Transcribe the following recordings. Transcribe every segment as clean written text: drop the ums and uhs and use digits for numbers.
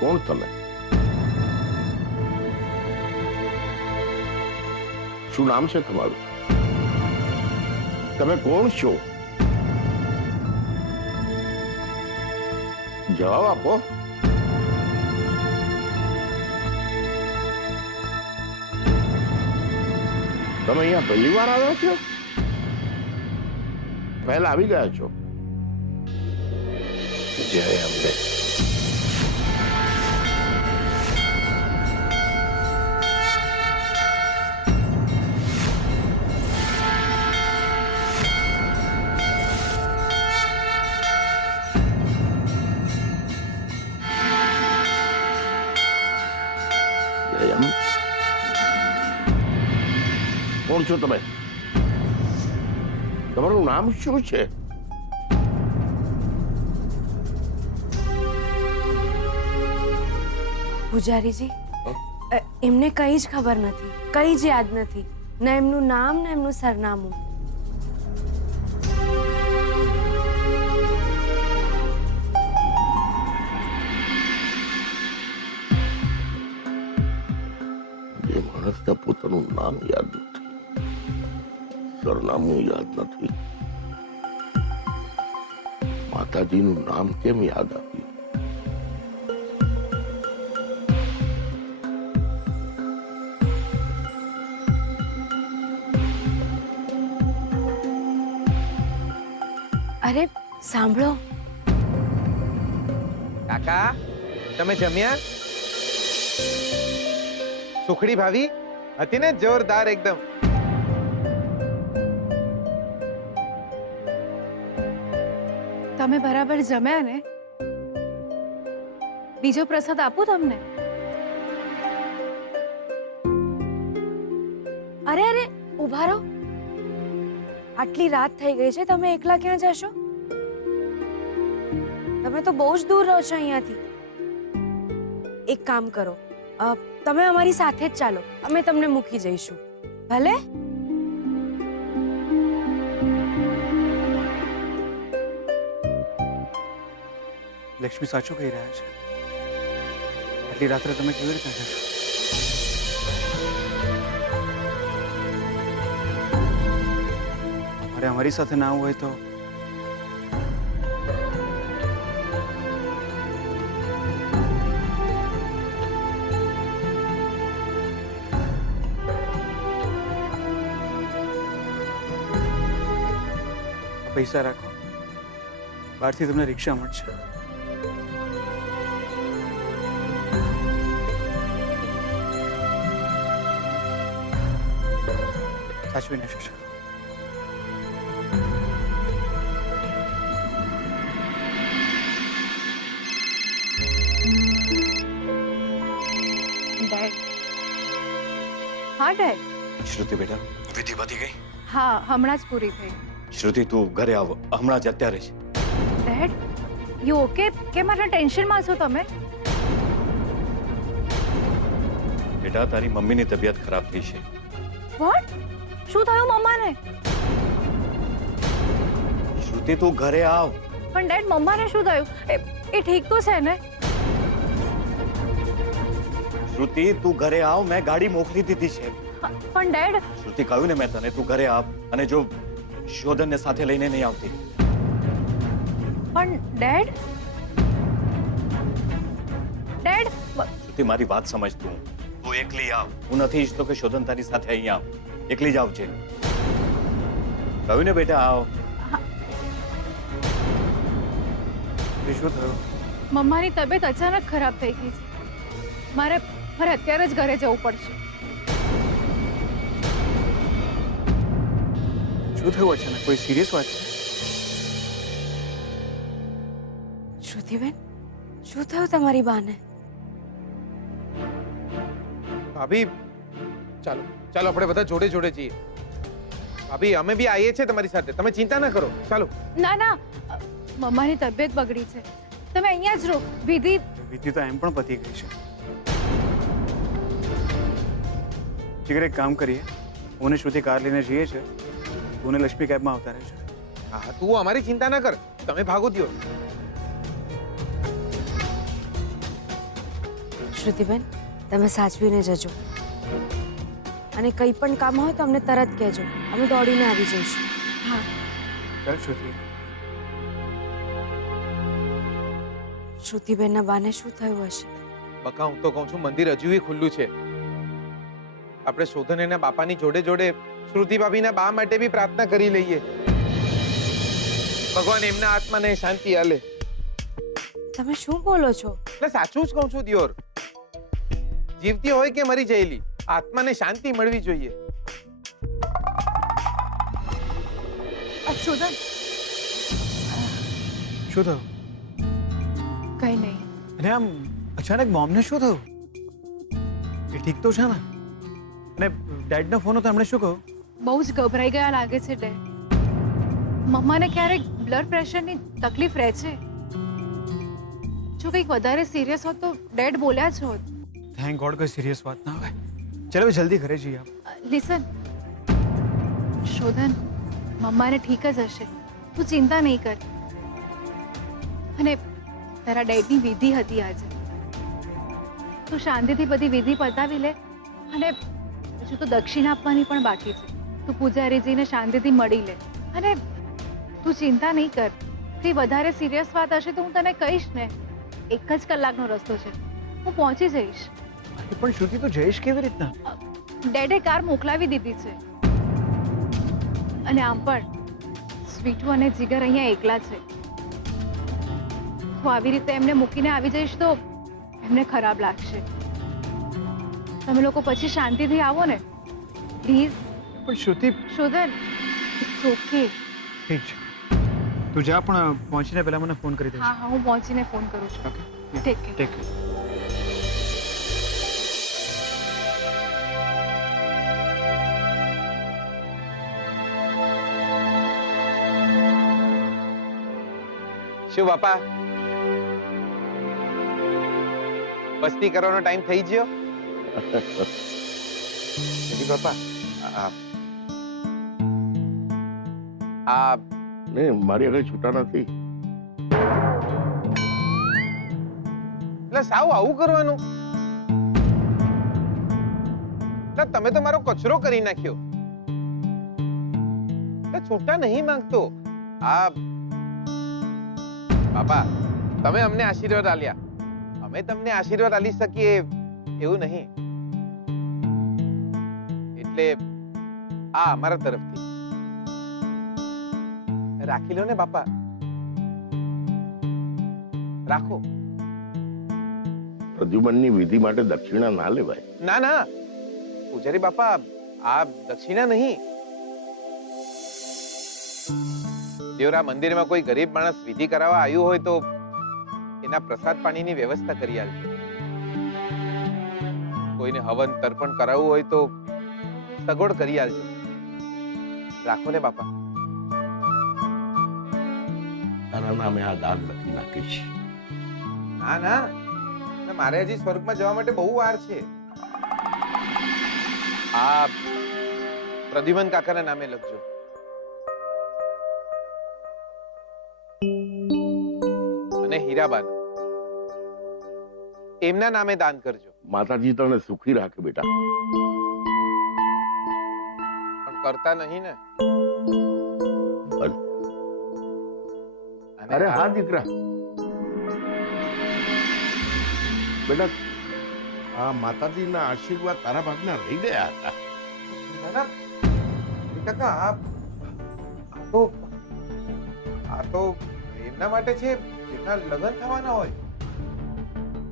કોણ તમે? શું નામ છે તમારું? તમે કોણ છો? જવાબ આપો. તમે અહીંયા પહેલી વાર આવ્યા છો? પહેલા આવી ગયા છો? જય અંબે. કોણ છો તમે? તમારું નામ શું છે? પૂજારીજી, એમને કઈ જ ખબર નથી, કઈ જ યાદ નથી, ના એમનું નામ ના એમનું સરનામું. જે માણસને પોતાનું નામ યાદ નથી, સરનામું યાદ નથી, માતાજીનું નામ કેમ યાદ આવ્યું? અરે સાંભળો, કાકા તમે જમ્યા? સુખડી ભાવી હતી ને, જોરદાર એકદમ. તમે બરાબર જમ્યા ને? બીજો પ્રસાદ આપું તમને? અરે અરે ઉભા રહો. આટલી રાત થઈ ગઈ છે, તમે એકલા ક્યાં જશો? તમે તો બહુ જ દૂર રહો છો અહીંયાથી. એક કામ કરો, તમે અમારી સાથે જ ચાલો, અમે તમને મૂકી જઈશું. ભલે? લક્ષ્મી સાચું કહી રહ્યા છે. આટલી રાત્રે તમે કેવી રીતે જશો? તમારે અમારી સાથે ના આવવું હોય તો પૈસા રાખો, બહારથી તમને રિક્ષા મળશે. સાચવીને જશો. ડેડ. હા ડેડ. શ્રુતિ બેટા, વિધિ પતી ગઈ? હા, હમણાં જ પૂરી થઈ. શ્રુતિ તું ઘરે આવ, હમણાં જ અત્યારે જ. Dad, you okay? કેમ આટલા ટેન્શનમાં છો તમે? બેટા તારી મમ્મીની તબિયત ખરાબ થઈ છે. વોટ? શું થયું મમ્માને? શ્રુતિ તું ઘરે આવ. પણ ડેડ, મમ્માને શું થયું? એ ઠીક તો છે ને? શ્રુતિ તું ઘરે આવ, મેં ગાડી મોકલી દીધી છે. પણ ડેડ. શ્રુતિ કહ્યું ને મેં તને, તું ઘરે આવ. અને જો શોધનને સાથે લઈને નહીં આવતી. પણ ડેડ. ડેડ. શ્રુતિ મારી વાત સમજ તું. તું એકલી આવ. હું નથી ઈચ્છતો કે શોધન તારી સાથે અહીંયા આવ. એકલી જ આવજે. કહ્યું ને બેટા આવ. શું થયું? મમ્માની તબિયત અચાનક ખરાબ થઈ ગઈ છે. મારે અત્યારે જ ઘરે જવું પડશે. શું થયું અચાનક? કોઈ સિરિયસ વાત છે? શ્રુતિબેન, શું થયું તમારી બાને? ભાભી ચાલો ચાલો આપણે બધા જોડે જોડે જઈએ. ભાભી અમે બી આવીએ છીએ તમારી સાથે, તમે ચિંતા ના કરો. ચાલો. ના ના, મમ્માની તબિયત બગડી છે. તમે અહીંયા જ રહો. વિધિ વિધિ તો એમ પણ પતી ગઈ છે. જીગર, એક કામ કરીએ, હું ને શ્રુતિ કાર લઈને જઈએ છે, તું ને લક્ષ્મી કેબમાં આવતા રહેશે. હા, તું અમારી ચિંતા ના કર, તમે ભાગો દ્યો. શ્રુતિબેન, તમે સાચવીને જજો અને કંઈ પણ કામ હોય તો અમને તરત કહેજો, અમે દોડીને આવી જઈશું. હા. ચાલ શ્રુતિ. શ્રુતિબેનના બાને શું થયું હશે? બકા, હું તો કહું છું મંદિર હજુ ખુલ્લું છે. આપણે શોધન એના બાપાની જોડે જોડે શ્રુતિ ભાભીના બા માટે બી પ્રાર્થના કરી લઈએ. ભગવાન એમના આત્માને શાંતિ આલે. તમે શું બોલો છો? એટલે સાચું જ કહું છું દિયોર. જીવતી હોય કે મરી ગયેલી, આત્માને શાંતિ મળવી જોઈએ. શોધન, શું થયું? કઈ નહીં. અને આમ અચાનક મોમને શું થયું? એ ઠીક તો છે ને? અને ડેડનો ફોન હતો, એમણે શું કહ્યું? બહુ જ ગભરાઈ ગયા લાગે છે ડેડ. મમ્માને ક્યારેક બ્લડ પ્રેશરની તકલીફ રહે છે. જો કંઈક વધારે સિરિયસ હોત તો ડેડ બોલ્યા જ હોત. થેન્ક ગોડ, કોઈ સિરિયસ વાત ના હોય. ચલો જલ્દી ઘરે જઈએ. લિસન શોધન, મમ્માને ઠીક જ હશે, તું ચિંતા નહીં કર. અને તારા ડેડની વિધિ હતી આજે, તું શાંતિથી બધી વિધિ પતાવી લે. અને હજુ તો દક્ષિણા આપવાની પણ બાકી છે. તું પૂજારીજીને શાંતિથી મળી લે. અને તું ચિંતા નહીં કર, કંઈ વધારે સિરિયસ વાત હશે તો હું તને કહીશ ને. 1 જ કલાકનો રસ્તો છે, હું પહોંચી જઈશ. પણ શ્રુતિ, તો જઈશ કેવી રીતના? ડેડે કાર મોકલાવી દીધી છે. અને આમ પણ સ્વીટુ અને જીગર અહીંયા એકલા છે. તો આવી રીતે એમને મૂકીને આવી જઈશ તો એમને ખરાબ લાગશે. તમે લોકો પછી શાંતિથી આવો ને પ્લીઝ. પણ શ્રુતિ. શોધન, ઇટ્સ ઓકે. ઠીક છે, તું જા, પણ પહોંચીને પહેલા મને ફોન કરી દેજે. હા હા, હું પહોંચીને ફોન કરું છું. ઓકે, ઠીક છે. Take care. શું બાપા, મસ્તી કરવાનો ટાઈમ થઈ ગયો? નથી બાપા, આ ને મારી આગળ છૂટા નથી. એટલે સાવ આવું કરવાનું? એટલે તમે તો મારો કચરો કરી નાખ્યો. એટલે છૂટા નહીં માંગતો. આ બાપા, તમે અમને આશીર્વાદ આલ્યા, અમે તમને આશીર્વાદ આલી શકીએ એવું નહીં. એટલે આ અમારા તરફથી રાખી લો ને બાપા, રાખો. પ્રદ્યુમનની વિધિ માટે દક્ષિણા ના લેવાય. ના ના પૂજારી બાપા, આ દક્ષિણા નહીં. દેવરા મંદિરમાં કોઈ ગરીબ માણસ વિધિ કરાવવા આવ્યું હોય તો એના પ્રસાદ પાણીની વ્યવસ્થા કરી આલજો. કોઈને હવન તર્પણ કરાવવું હોય તો સગવડ કરી આલજો. રાખો ને બાપા. તારા નામે આ દાન લખી નાખીશ. ના ના, મારે હજી સ્વર્ગમાં જવા માટે બહુ વાર છે. આ પ્રદ્યુમન કાકાના નામે લખજો. અને હીરાબાન એમના નામે દાન કરજો. માતાજી તને સુખી રાખે બેટા. પણ કરતા નહીં ને. અને અરે હા દીકરા, બેટા આ માતાજીના આશીર્વાદ તારા ભાગના રહી ગયા હતા. ના ના કાકા, આ તો એમના માટે છે જેના લગ્ન થવાના હોય.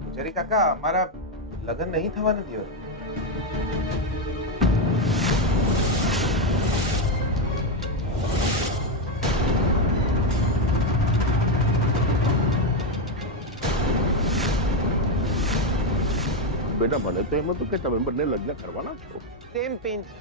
પૂજારી કાકા, અમારા લગ્ન નહીં થવાના દિવસ. બેટા મને તો એમ હતું કે તમે બંને લગ્ન કરવાના છો. સેમ પેન છે.